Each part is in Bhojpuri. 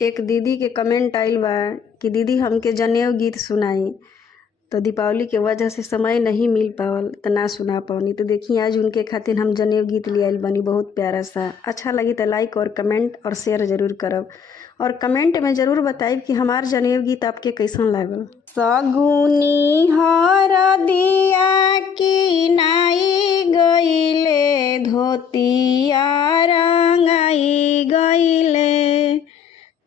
एक दीदी के कमेंट आइल बा कि दीदी हमके जनेऊ गीत सुनाई। तो दीपावली के वजह से समय नहीं मिल पावल तो ना सुना पावनी। तो देखिए आज उनके खातिर हम जनेऊ गीत ले आइल बनी, बहुत प्यारा सा। अच्छा लगी तो लाइक और कमेंट और शेयर ज़रूर करब और कमेंट में ज़रूर बताइब कि हमार जनेऊ गीत आपके कैसन लागल। सगुनी हरदिया की नाई गईले, धोतिया रंगाई गईले,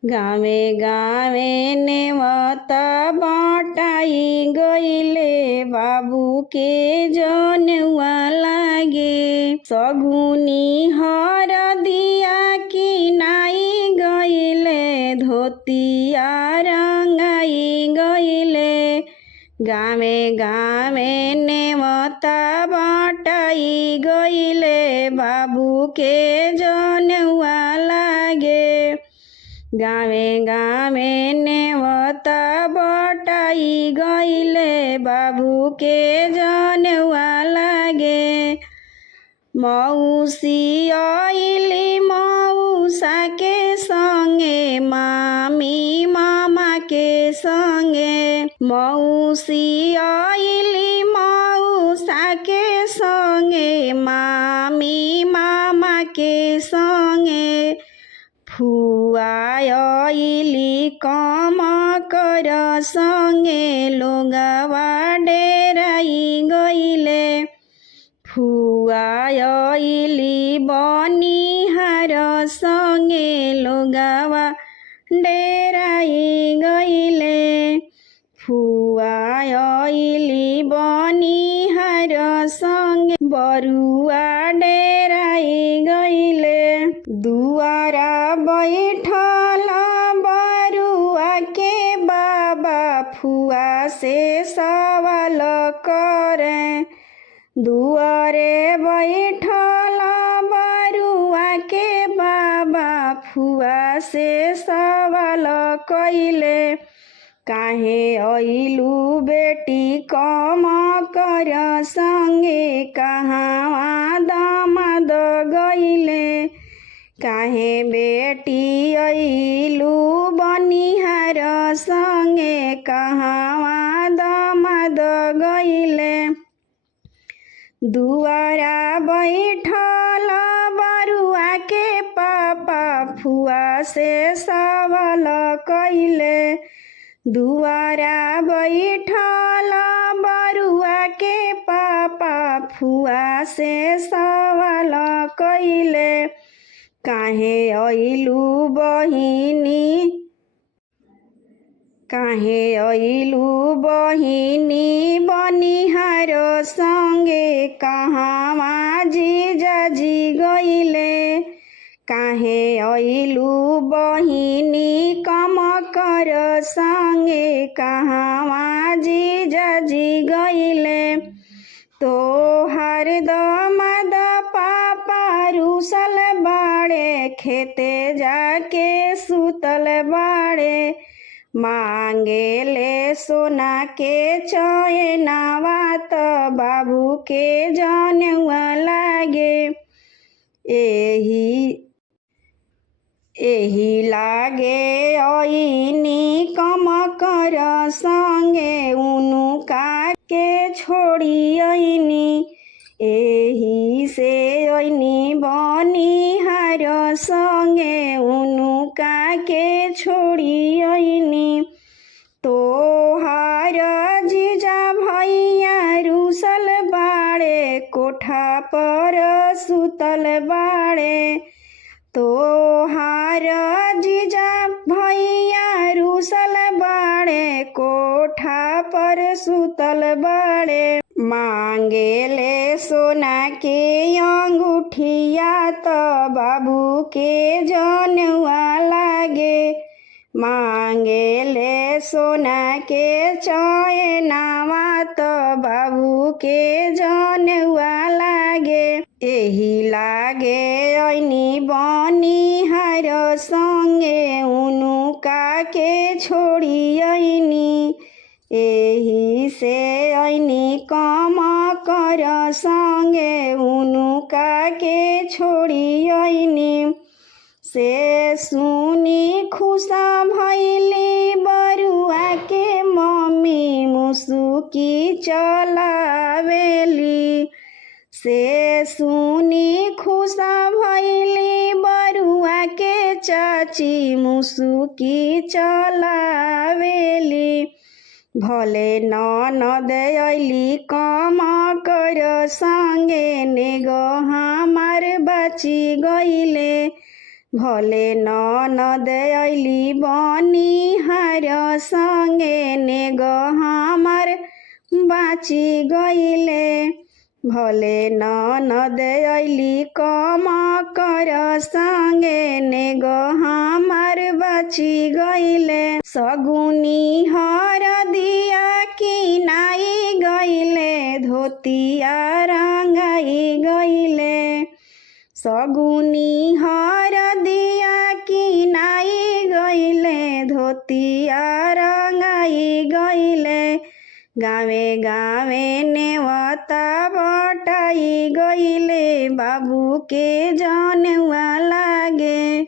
गावे गावे नेवता बाटाई गईले, बाबू के जनेउआ लागे। सगुनी हरदिया की नाई गईले, धोतिया रंगाई गईले, गावे गावे नेवता बाटाई गईले, बाबू के जनेउआ लागे। गावे गावे नेवता बटाई गईले, बाबू के जनेउआ लागे। मौसी आइली मौसा के संगे, मामी मामा के संगे। मौसी आइली मौसा के संगे, मामी मामा के संगे। फुआ आइली कमकर संगे, लोगवा डेराई गईले। फुआ आइली बनिहार संगे, लोगवा डेराई गईले। फुआ आइली बनिहार संगे, बरुआ डेराई गईले। दुआरा बैठल बरुआ के बाबा, फुआ से सवाल करे। दुआरे बैठल बरुआ के बाबा, फुआ से सवाल कइले। काहे अइलू बेटी कमकर संगे, कहाँ दामाद गइले। काहे बेटी अइलू बनिहार संगे, कहाँ दामाद गइले। दुआरा बैठल बरुआ के पापा, फुआ से सवाल कइले। दुआरा बैठल बरुआ के पापा, फुआ से सवाल कइले। काहे अइलू बहिनी, काहे अइलू बहिनी बनिहार संगे, कहाँ जीजाजी गइले। काहे अइलू बहिनी कमकर संगे, कहाँ जीजाजी गइले। तोहार दामाद पापा रुसल बाड़े, खेते जाके सुतल बाड़े। मांगे ले सोना के चैनवा, तो बाबू के जनेउआ लागे। एही लागे अइनी कमकर संगे, उनुका के छोड़ी अइनी। एही से अइनी बनिहार संगे, उनुका के छोड़ी अइनी। तोहार जीजा भैया रुसल बाड़े, कोठा पर सुतल बाड़े। तोहार जीजा भैया रुसल बाड़े, कोठा पर सुतल बाड़े। मांगे ले सोना के अंगूठिया, तो बाबू के जनेउआ लागे। मांगे ले सोना के चैनवा, तो बाबू के जनेउआ लागे। एही लागे अइनी बनिहार संगे, उनुका के छोड़ी अइनी। एही से अइनी कमकर संगे, उनुका के छोड़ी अइनी। से सुनी खुशा भैली बरुआ के मम्मी मुसुकी चलावेली। से सुनी खुशा भैली बरुआ के चाची मुसुकी चलावेली। भले ननद अइली कम कर संगे नेगो हमार बाची गइले। भले ननद अइली बनिहार संगे नेगो हमार बाची गइले। भले ननद अइली कम कर संगे नेगो हमार बाची गइले। सगुनी हरदिया किनाई गइले धोतिया रंगाई गइले। सगुनी हरदिया किनाई गइले धोतिया रंगाई गइले। गावे गावे नेवता बटाई गइले बाबू के जनेउआ लागे।